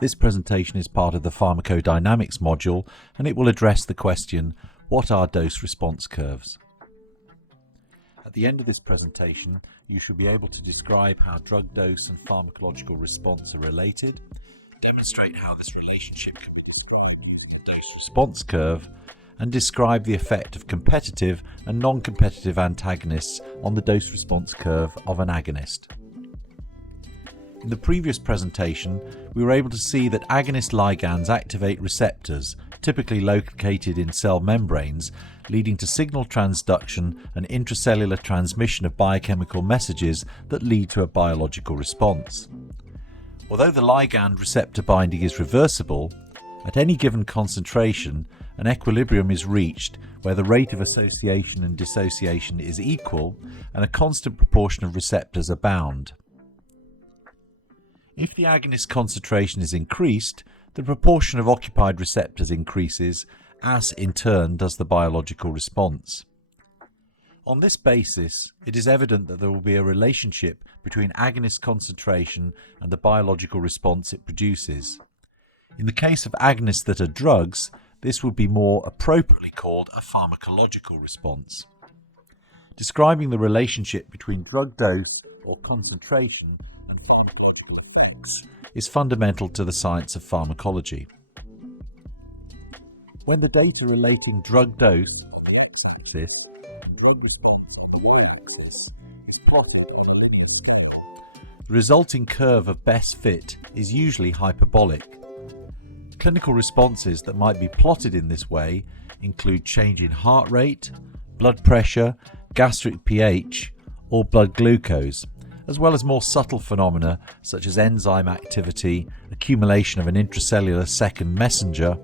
This presentation is part of the Pharmacodynamics module, and it will address the question, what are dose-response curves? At the end of this presentation, you should be able to describe how drug dose and pharmacological response are related, demonstrate how this relationship can be described using the dose-response curve, and describe the effect of competitive and non-competitive antagonists on the dose-response curve of an agonist. In the previous presentation, we were able to see that agonist ligands activate receptors, typically located in cell membranes, leading to signal transduction and intracellular transmission of biochemical messages that lead to a biological response. Although the ligand receptor binding is reversible, at any given concentration, an equilibrium is reached where the rate of association and dissociation is equal and a constant proportion of receptors are bound. If the agonist concentration is increased, the proportion of occupied receptors increases, as in turn does the biological response. On this basis, it is evident that there will be a relationship between agonist concentration and the biological response it produces. In the case of agonists that are drugs, this would be more appropriately called a pharmacological response. Describing the relationship between drug dose or concentration and pharmacological effects is fundamental to the science of pharmacology. When the data relating drug dose is plotted, the resulting curve of best fit is usually hyperbolic. Clinical responses that might be plotted in this way include change in heart rate, blood pressure, gastric pH, or blood glucose, as well as more subtle phenomena such as enzyme activity, accumulation of an intracellular second messenger,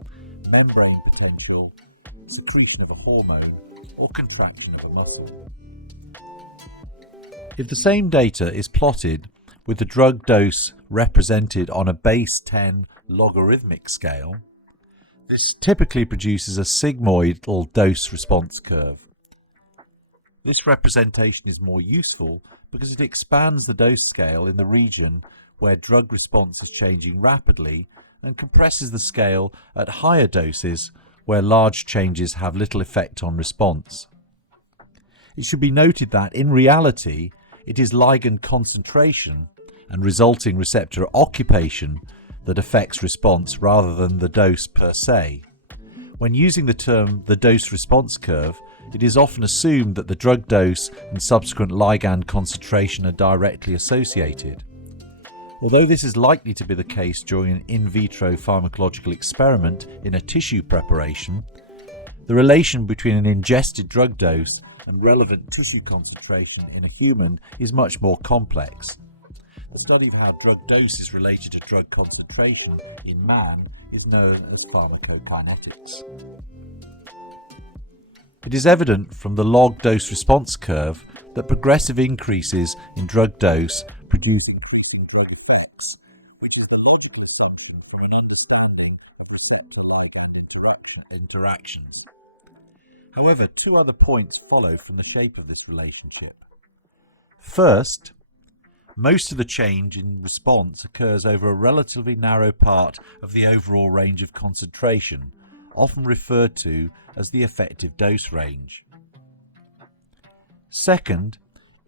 membrane potential, secretion of a hormone, or contraction of a muscle. If the same data is plotted with the drug dose represented on a base 10 logarithmic scale, this typically produces a sigmoidal dose-response curve. This representation is more useful because it expands the dose scale in the region where drug response is changing rapidly and compresses the scale at higher doses where large changes have little effect on response. It should be noted that, in reality, it is ligand concentration and resulting receptor occupation that affects response rather than the dose per se. When using the term the dose-response curve, it is often assumed that the drug dose and subsequent ligand concentration are directly associated. Although this is likely to be the case during an in vitro pharmacological experiment in a tissue preparation, the relation between an ingested drug dose and relevant tissue concentration in a human is much more complex. The study of how drug dose is related to drug concentration in man is known as pharmacokinetics. It is evident from the log dose-response curve that progressive increases in drug dose produce increasing drug effects, which is the logical assumption for an understanding of receptor-ligand interactions. However, two other points follow from the shape of this relationship. First, most of the change in response occurs over a relatively narrow part of the overall range of concentration, often referred to as the effective dose range. Second,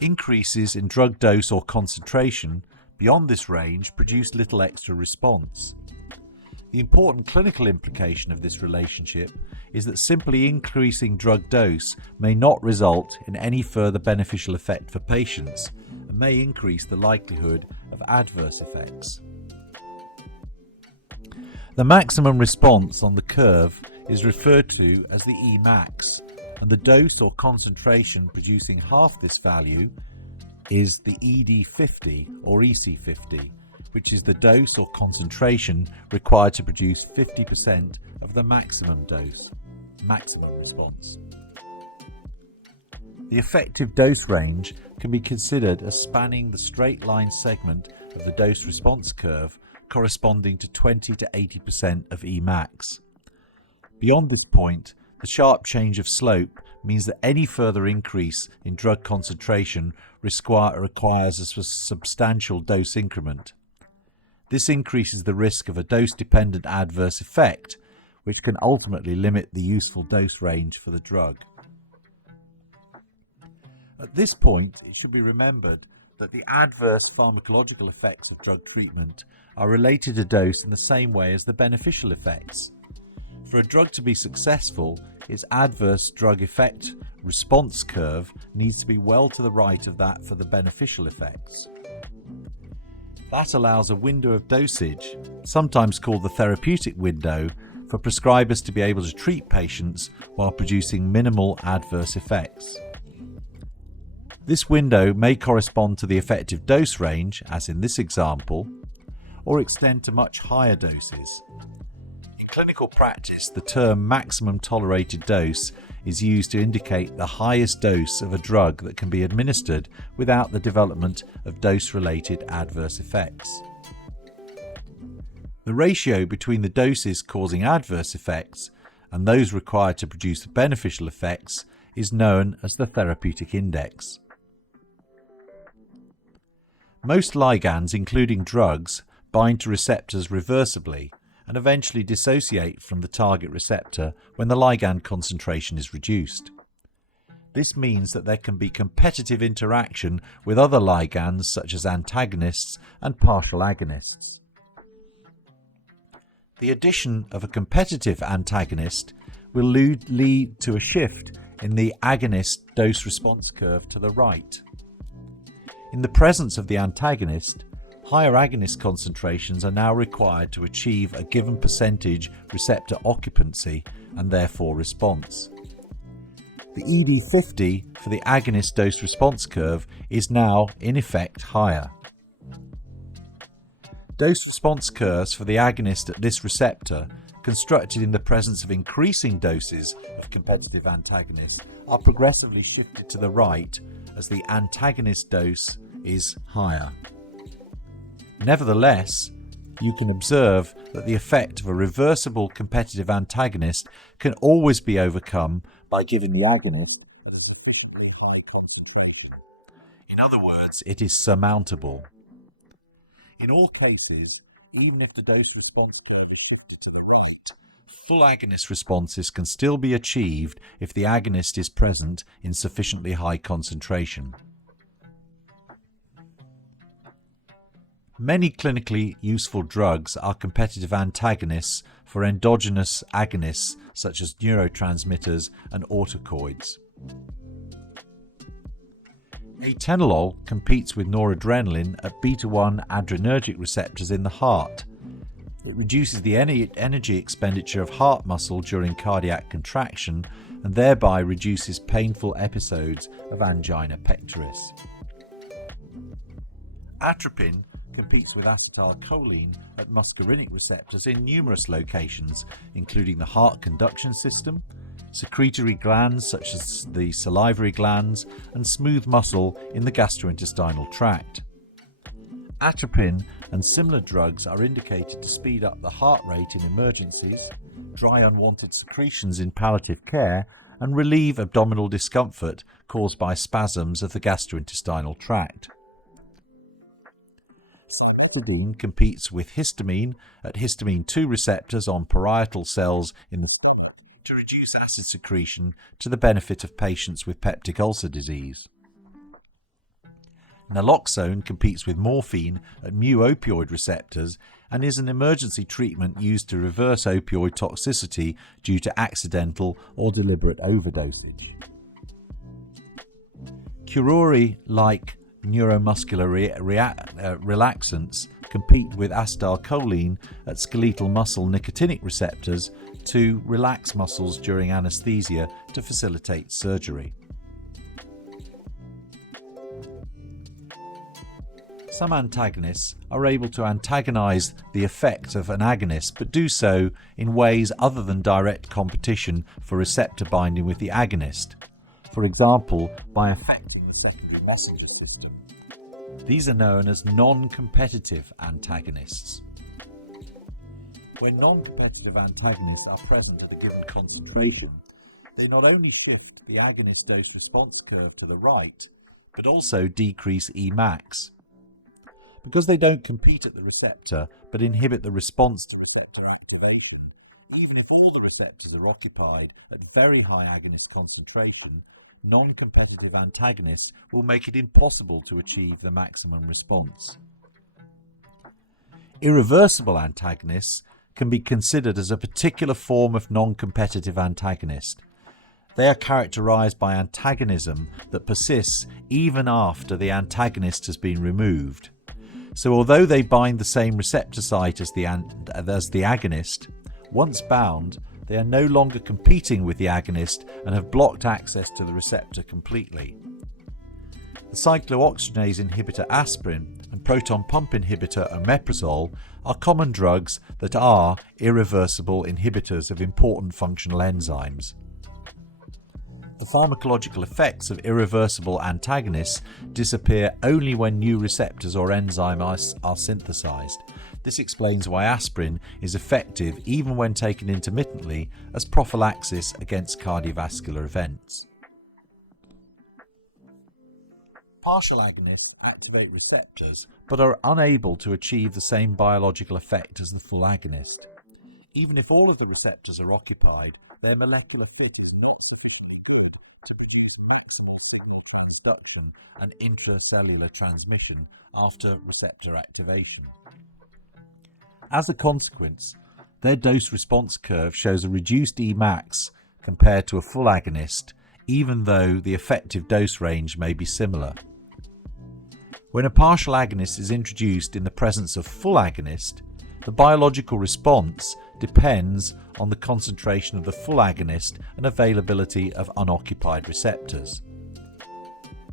increases in drug dose or concentration beyond this range produce little extra response. The important clinical implication of this relationship is that simply increasing drug dose may not result in any further beneficial effect for patients and may increase the likelihood of adverse effects. The maximum response on the curve is referred to as the Emax, and the dose or concentration producing half this value is the ED50 or EC50, which is the dose or concentration required to produce 50% of the maximum response. The effective dose range can be considered as spanning the straight line segment of the dose-response curve corresponding to 20 to 80% of Emax. Beyond this point, the sharp change of slope means that any further increase in drug concentration requires a substantial dose increment. This increases the risk of a dose-dependent adverse effect, which can ultimately limit the useful dose range for the drug. At this point, it should be remembered that the adverse pharmacological effects of drug treatment are related to dose in the same way as the beneficial effects. For a drug to be successful, its adverse drug effect response curve needs to be well to the right of that for the beneficial effects. That allows a window of dosage, sometimes called the therapeutic window, for prescribers to be able to treat patients while producing minimal adverse effects. This window may correspond to the effective dose range, as in this example, or extend to much higher doses. In clinical practice, the term maximum tolerated dose is used to indicate the highest dose of a drug that can be administered without the development of dose-related adverse effects. The ratio between the doses causing adverse effects and those required to produce the beneficial effects is known as the therapeutic index. Most ligands, including drugs, bind to receptors reversibly and eventually dissociate from the target receptor when the ligand concentration is reduced. This means that there can be competitive interaction with other ligands such as antagonists and partial agonists. The addition of a competitive antagonist will lead to a shift in the agonist dose-response curve to the right. In the presence of the antagonist, higher agonist concentrations are now required to achieve a given percentage receptor occupancy and therefore response. The ED50 for the agonist dose-response curve is now in effect higher. Dose-response curves for the agonist at this receptor, constructed in the presence of increasing doses of competitive antagonists, are progressively shifted to the right as the antagonist dose is higher. Nevertheless, you can observe that the effect of a reversible competitive antagonist can always be overcome by giving the agonist a sufficiently high concentration. In other words, it is surmountable. In all cases, even if the dose response shifts to the right, full agonist responses can still be achieved if the agonist is present in sufficiently high concentration. Many clinically useful drugs are competitive antagonists for endogenous agonists such as neurotransmitters and autocoids. Atenolol competes with noradrenaline at beta-1 adrenergic receptors in the heart. It reduces the energy expenditure of heart muscle during cardiac contraction and thereby reduces painful episodes of angina pectoris. Atropine competes with acetylcholine at muscarinic receptors in numerous locations, including the heart conduction system, secretory glands such as the salivary glands, and smooth muscle in the gastrointestinal tract. Atropine and similar drugs are indicated to speed up the heart rate in emergencies, dry unwanted secretions in palliative care, and relieve abdominal discomfort caused by spasms of the gastrointestinal tract. Cimetidine competes with histamine at histamine 2 receptors on parietal cells in the to reduce acid secretion to the benefit of patients with peptic ulcer disease. Naloxone competes with morphine at mu-opioid receptors and is an emergency treatment used to reverse opioid toxicity due to accidental or deliberate overdosage. Curori-like neuromuscular relaxants compete with acetylcholine at skeletal muscle nicotinic receptors to relax muscles during anesthesia to facilitate surgery. Some antagonists are able to antagonize the effect of an agonist, but do so in ways other than direct competition for receptor binding with the agonist, for example, by affecting the secondary messenger system. These are known as non-competitive antagonists. When non-competitive antagonists are present at a given concentration, they not only shift the agonist dose-response curve to the right, but also decrease Emax. Because they don't compete at the receptor but inhibit the response to receptor activation, even if all the receptors are occupied at very high agonist concentration, non-competitive antagonists will make it impossible to achieve the maximum response. Irreversible antagonists can be considered as a particular form of non-competitive antagonist. They are characterized by antagonism that persists even after the antagonist has been removed. So although they bind the same receptor site as the agonist, once bound, they are no longer competing with the agonist and have blocked access to the receptor completely. The cyclooxygenase inhibitor aspirin and proton pump inhibitor omeprazole are common drugs that are irreversible inhibitors of important functional enzymes. The pharmacological effects of irreversible antagonists disappear only when new receptors or enzymes are synthesized. This explains why aspirin is effective even when taken intermittently as prophylaxis against cardiovascular events. Partial agonists activate receptors but are unable to achieve the same biological effect as the full agonist. Even if all of the receptors are occupied, their molecular fit is not sufficiently good to produce maximal signal transduction and intracellular transmission after receptor activation. As a consequence, their dose-response curve shows a reduced Emax compared to a full agonist, even though the effective dose range may be similar. When a partial agonist is introduced in the presence of full agonist, the biological response depends on the concentration of the full agonist and availability of unoccupied receptors.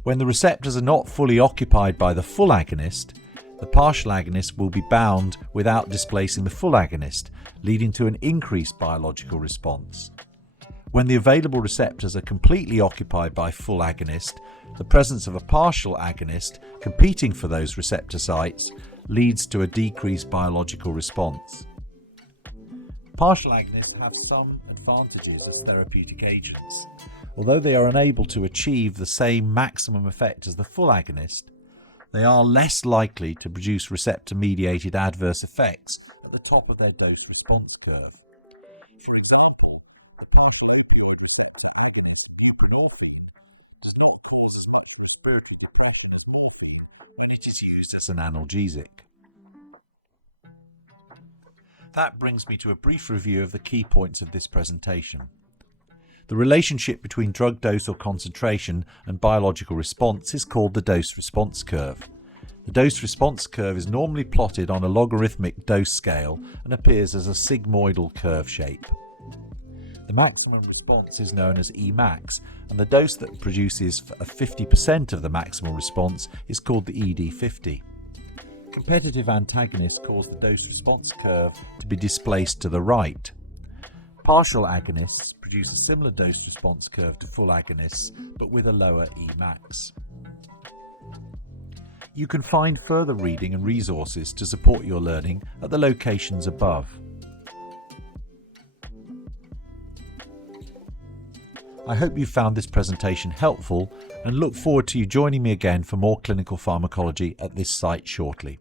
When the receptors are not fully occupied by the full agonist, the partial agonist will be bound without displacing the full agonist, leading to an increased biological response. When the available receptors are completely occupied by full agonist, the presence of a partial agonist competing for those receptor sites leads to a decreased biological response. Partial agonists have some advantages as therapeutic agents. Although they are unable to achieve the same maximum effect as the full agonist, they are less likely to produce receptor-mediated adverse effects at the top of their dose-response curve. For example, the partial opioid receptor agonist does not cause burden when it is used as an analgesic. That brings me to a brief review of the key points of this presentation. The relationship between drug dose or concentration and biological response is called the dose-response curve. The dose-response curve is normally plotted on a logarithmic dose scale and appears as a sigmoidal curve shape. The maximum response is known as Emax, and the dose that produces 50% of the maximal response is called the ED50. Competitive antagonists cause the dose-response curve to be displaced to the right. Partial agonists produce a similar dose-response curve to full agonists, but with a lower Emax. You can find further reading and resources to support your learning at the locations above. I hope you found this presentation helpful and look forward to you joining me again for more clinical pharmacology at this site shortly.